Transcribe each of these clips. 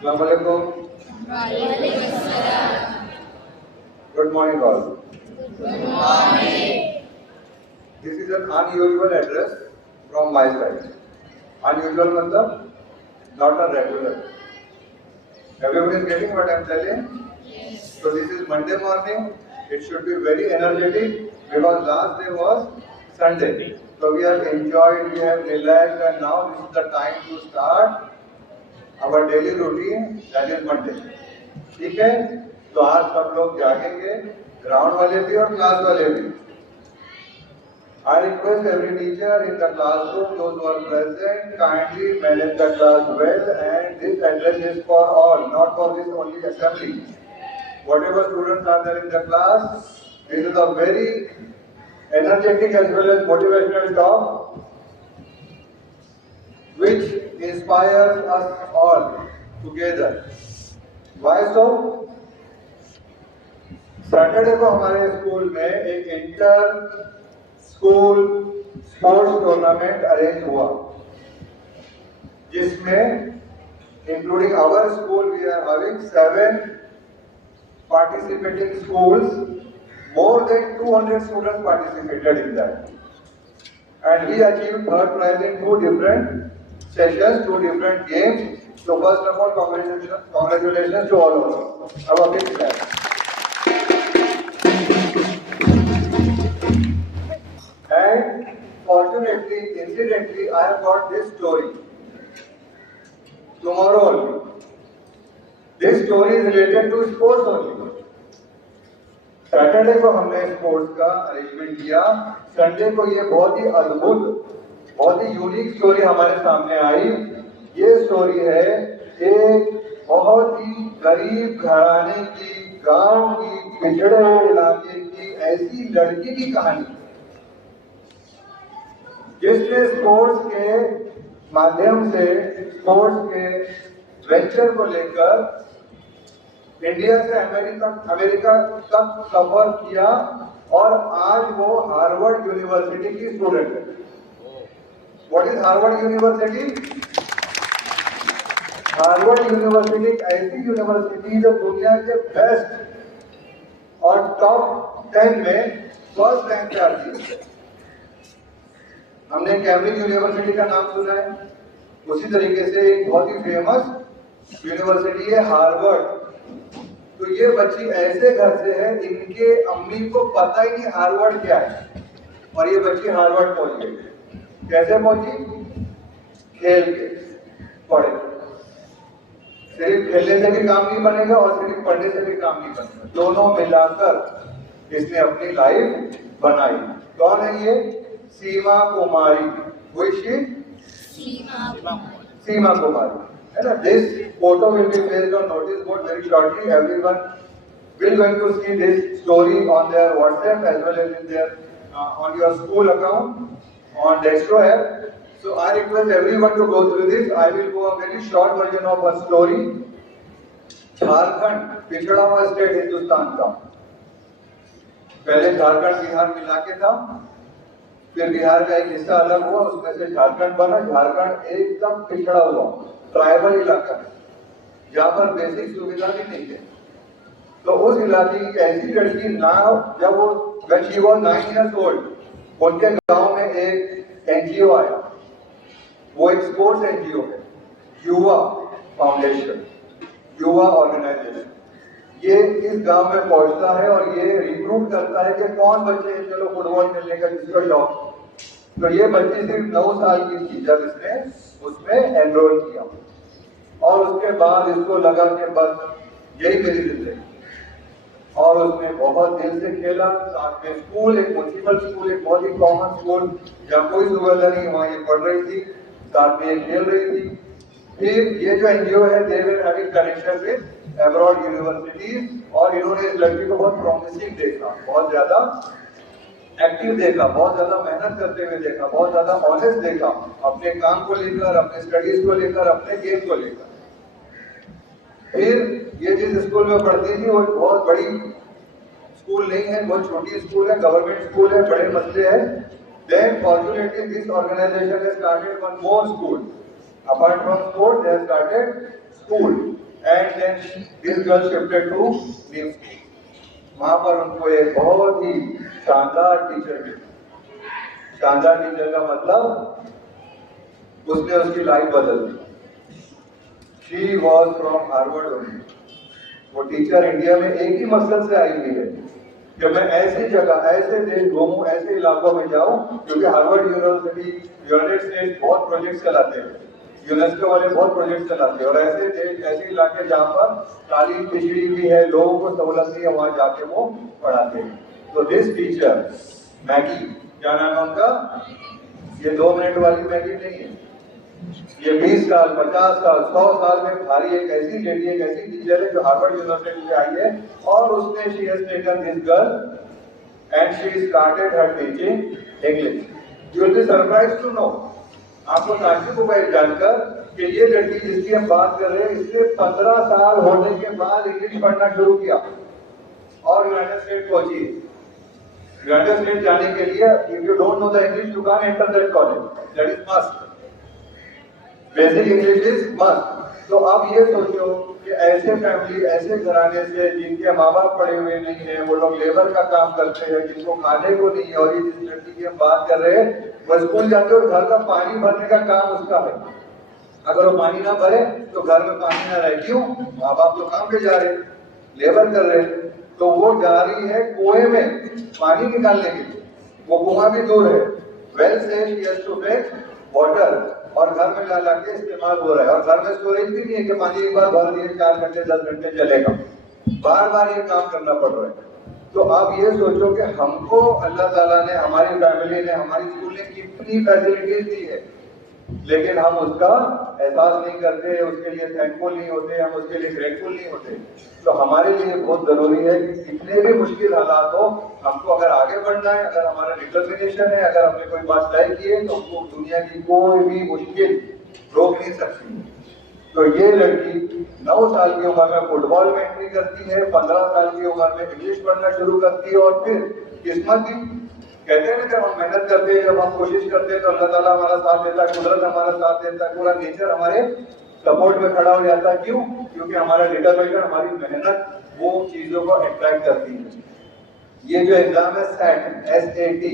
Assalamu alaikum. Good morning all. Good morning. This is an unusual address from my side. Unusual matlab not a regular. Everybody is getting what I am telling? Yes. So this is Monday morning. It should be very energetic because last day was Sunday. So we have enjoyed, we have relaxed, and now this is the time to start our daily routine, that is Monday. ठीक है? तो आज सब लोग जागेंगे, ground वाले भी और क्लास वाले भी. I request every teacher in the classroom, those who are present, kindly manage the class well, and this address is for all, not for this only assembly. Whatever students are there in the class, this is a very energetic as well as motivational talk, which inspires us all together. Why so? Saturday को हमारे school में एक inter school sports tournament arrange हुआ, जिसमें including our school we are having 7 participating schools. More than 200 students participated in that, and we achieved third prize in 2 different sessions, 2 different games. So first of all, congratulations to all of us. Have a big clap. And fortunately, incidentally, I have got this story tomorrow only. This story is related to sports only. Saturday को हमने sports का arrangement किया. Sunday को ये बहुत ही अद्भुत, बहुत ही unique story हमारे सामने आई. ये स्टोरी है एक बहुत ही गरीब घराने की, गांव की, पिछड़े इलाके की ऐसी लड़की की कहानी, जिसने स्पोर्ट्स के माध्यम से, स्पोर्ट्स के वेंचर को लेकर इंडिया से अमेरिका तक सफर किया, और आज वो हार्वर्ड यूनिवर्सिटी की स्टूडेंट है. What is Harvard university? Harvard university एक ऐसी यूनिवर्सिटी जो दुनिया के बेस्ट और टॉप 10 में फर्स्ट रैंक पे आती है. हमने कैम्ब्रिज यूनिवर्सिटी का नाम सुना है, उसी तरीके से एक बहुत ही फेमस यूनिवर्सिटी है हार्वर्ड. तो ये बच्ची ऐसे घर से है, इनके अम्मी को पता ही नहीं हार्वर्ड क्या है, और ये बच्ची हार्वर्ड पहुंच गई. कैसे पहुंची? खेल के पढ़े. सिर्फ खेलने से भी काम नहीं बनेगा और सिर्फ पढ़ने से भी काम नहीं बनेगा, दोनों मिलाकर इसने अपनी लाइफ बनाई. कौन है ये? सीमा कुमारी. सीमा कुमारी है ना. This photo will be placed on notice board very shortly. Everyone will going to see this story on their WhatsApp as well as in their on your school account on Dextro app. So I request everyone to go through this. I will go a very short version of a story. Jharkhand पिछड़ा हुआ state Hindustan का. पहले झारखंड बिहार मिला के था, फिर बिहार का एक हिस्सा अलग हुआ, उसमें से झारखंड बना. झारखंड एकदम पिछड़ा हुआ ट्राइबल इलाका है, जहाँ पर बेसिक सुविधा भी नहीं है. तो उस इलाके की ऐसी लड़की ना, जब वो when she was 9 years old, उनके गांव में एक एनजीओ आया. वो एक स्पोर्ट्स एनजीओ है, युवा फाउंडेशन, युवा ऑर्गेनाइजेशन. ये इस गांव में पहुंचता है और ये रिक्रूट करता है कि कौन बच्चे हैं चलो फुटबॉल खेलने का जिसका शौक. तो ये बच्ची सिर्फ 9 साल की थी जब इसने उसमें एनरोल किया, और उसके बाद इसको लगा कि बस यही मेरी जिंदगी, और उसने बहुत दिल से खेला. साथ में स्कूल, एक म्युनिसिपल स्कूल, एक बहुत ही कॉमन स्कूल जहाँ कोई सुविधा नहीं, वहाँ ये पढ़ रही थी, साथ में ये खेल रही थी. फिर ये जो एनजीओ है, they were having connection with abroad universities, और इन्होंने इस लड़की को बहुत प्रॉमिसिंग देखा, बहुत ज्यादा एक्टिव देखा, बहुत ज्यादा मेहनत करते हुए देखा, बहुत ज्यादा ऑनेस्ट देखा, अपने काम को लेकर, अपने स्टडीज को लेकर, अपने गेम को लेकर. फिर ये जिस स्कूल में पढ़ती थी वो बहुत बड़ी स्कूल नहीं है, बहुत छोटी स्कूल है, गवर्नमेंट स्कूल है, बड़े मसले हैं. Then fortunately this organization has started one more school. Apart from sport, they have started school. And then this girl shifted to new school. वहां पर उनको एक बहुत ही शानदार टीचर मिली। शानदार टीचर का मतलब उसने उसकी लाइफ बदल दी। She was from Harvard only. वो टीचर इंडिया में एक ही मकसद से आई हुई है कि मैं ऐसी जगह, ऐसे देश घूमूं, ऐसे इलाकों में जाऊं, क्योंकि हार्वर्ड यूनिवर्सिटी, यूनाइटेड स्टेट्स बहुत प्रोजेक्ट चलाते हैं, यूनेस्को वाले बहुत प्रोजेक्ट चलाते हैं, और ऐसे देश, ऐसे इलाके जहाँ पर तालीम पिछड़ी हुई है, लोगों को सहूलत नहीं है, वहां जाके वो पढ़ाते हैं। तो दिस टीचर मैगी, क्या नाम है उनका? ये 2 मिनट वाली मैगी नहीं है, ये 20 साल, 50 साल, 100 साल में भारी एक ऐसी लेडी, एक ऐसी टीचर है जो हार्वर्ड यूनिवर्सिटी से आई है, और उसने she has taken this girl and she started her teaching English. You will be surprised to know, आपको ताज्जुब होगा ये जानकर कि ये लड़की जिसकी हम बात कर रहे हैं, इसने 15 साल होने के बाद इंग्लिश पढ़ना शुरू किया और यूनाइटेड स्टेट पहुंची। यूनाइटेड स्टेट जाने के लिए, if you don't know the English, you can't enter that college, that is must, basic English is must. तो अब ये सोचो कि ऐसे फैमिली, ऐसे घराने से जिनके माँ बाप पढ़े हुए नहीं है, वो लोग लेबर का काम करते हैं, जिनको खाने को नहीं है, और ये जिस लड़की की हम बात कर रहे हैं वो स्कूल जाते और घर का पानी भरने का काम उसका है। अगर वो पानी ना भरे तो घर में पानी ना रहे, क्यों? माँ बाप तो काम पे जा रहे, लेबर कर रहे, तो वो जा रही है कुएं में पानी निकालने के लिए। वो कुआं भी दूर है, वेल से she has to fetch water, और घर में ला के इस्तेमाल हो रहा है, और घर में स्टोरेज भी नहीं है कि पानी एक बार भर दिए 4 घंटे 10 घंटे चलेगा, बार बार ये काम करना पड़ रहा है। तो आप ये सोचो कि हमको अल्लाह ताला ने, हमारी फैमिली ने, हमारी स्कूल ने कितनी फैसिलिटीज दी है, लेकिन हम उसका एहसास नहीं करते, उसके लिए थैंकफुल नहीं होते, हम उसके लिए ग्रेटफुल नहीं होते। तो हमारे लिए बहुत जरूरी है कि कितने भी मुश्किल हालात हो, हमको अगर आगे बढ़ना है, अगर हमारा डिटर्मिनेशन है, अगर हमने कोई बात तय की है, तो हमको दुनिया की कोई भी मुश्किल रोक नहीं सकती। तो ये लड़की 9 साल की उम्र में फुटबॉल में एंट्री करती है, 15 साल की उम्र में इंग्लिश पढ़ना शुरू करती है, और फिर किस्मत की, कहते हैं ना, जब हम मेहनत करते हैं, जब हम कोशिश करते हैं, तो अल्लाह ताला हमारा साथ देता है, कुदरत हमारा साथ देता है, पूरा नेचर हमारे सपोर्ट में खड़ा हो जाता है। क्यों? क्योंकि हमारा डिटरमिनेशन, हमारी मेहनत वो चीजों को अट्रैक्ट करती है। ये जो एग्जाम है SAT, SAT,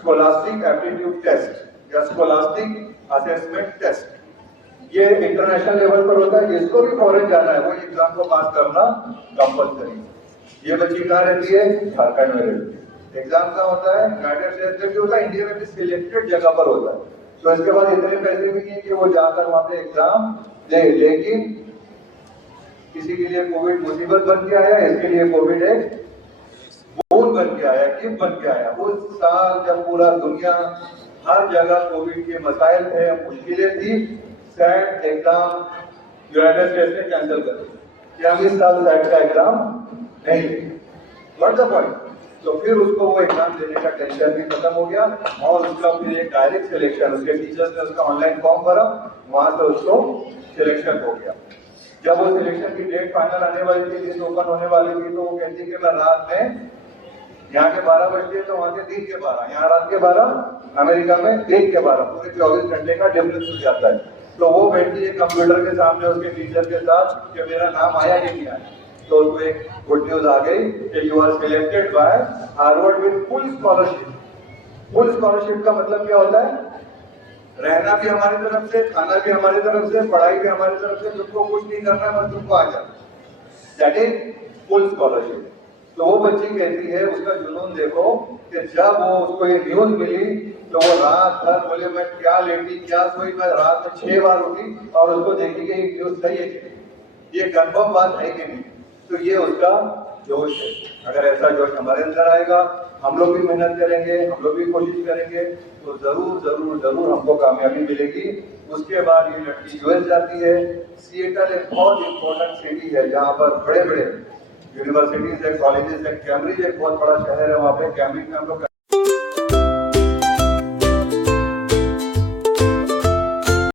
scholastic aptitude test या स्कोलास्टिक असेसमेंट टेस्ट, ये इंटरनेशनल लेवल पर होता है। जिसको भी फॉरेन जाना है वो एग्जाम को पास करना कंपलसरी। ये बच्ची कहाँ रहती है? झारखंड में रहती है। एग्जाम का होता है यूनाइटेड स्टेट्स में भी होता है, इंडिया में भी सिलेक्टेड जगह पर होता है। तो इसके बाद इतने पैसे भी नहीं है कि वो जाकर वहां पे एग्जाम दे, लेकिन किसी के लिए कोविड मुसीबत बन के आया, इसके लिए कोविड एक बोल बन के आया, गिफ्ट बन के आया। उस साल जब पूरा दुनिया, हर जगह कोविड के मसाइल थे, मुश्किलें थी, SAT एग्जाम यूनाइटेड स्टेट्स ने कैंसिल कर दिया कि हम इस साल SAT का एग्जाम नहीं लेंगे। What the point? तो फिर उसको वो एग्जाम देने का टेंशन भी खत्म हो गया, और उसका फिर एक डायरेक्ट सिलेक्शन, उसके टीचर्स ने उसका ऑनलाइन फॉर्म भरा, वहां से उसको सिलेक्शन हो गया। जब वो सिलेक्शन की डेट फाइनल आने वाली थी, लिस्ट ओपन होने वाली थी, तो वो कहती कि मैं रात में, यहाँ के 12 बजते तो वहां के दिन के 12, यहाँ रात के 12, अमेरिका में दिन के 12, पूरे 24 घंटे का डिफरेंस हो जाता है। तो वो बैठी है कंप्यूटर के सामने उसके टीचर के साथ कि मेरा नाम आया कि नहीं आया। तो उसको एक गुड न्यूज आ गई कि you are selected by Harvard with full scholarship. Full scholarship का मतलब क्या होता है? रहना भी हमारी तरफ से, खाना भी हमारी तरफ से, पढ़ाई भी हमारी तरफ से, तुमको कुछ नहीं करना, बस तुमको आ जाना, दैट इज फुल स्कॉलरशिप। तो वो बच्ची कहती है, उसका जुनून देखो कि जब वो उसको ये न्यूज मिली तो वो रात भर बोले मैं क्या लेटी क्या सोई, मैं रात में 6 बार उठी और उसको देखी कि ये न्यूज सही है कि ये कंफर्म बात है कि नहीं। तो ये उसका जोश है। अगर ऐसा जोश हमारे अंदर आएगा, हम लोग भी मेहनत करेंगे, हम लोग भी कोशिश करेंगे, तो जरूर जरूर जरूर हमको कामयाबी मिलेगी। उसके बाद ये लड़की यूएस जाती है। सिएटल एक बहुत इंपॉर्टेंट सिटी है जहाँ पर बड़े बड़े यूनिवर्सिटीज है, कॉलेजेस है। कैम्ब्रिज एक बहुत बड़ा शहर है, वहाँ पे कैम्ब्रिज में हम लोग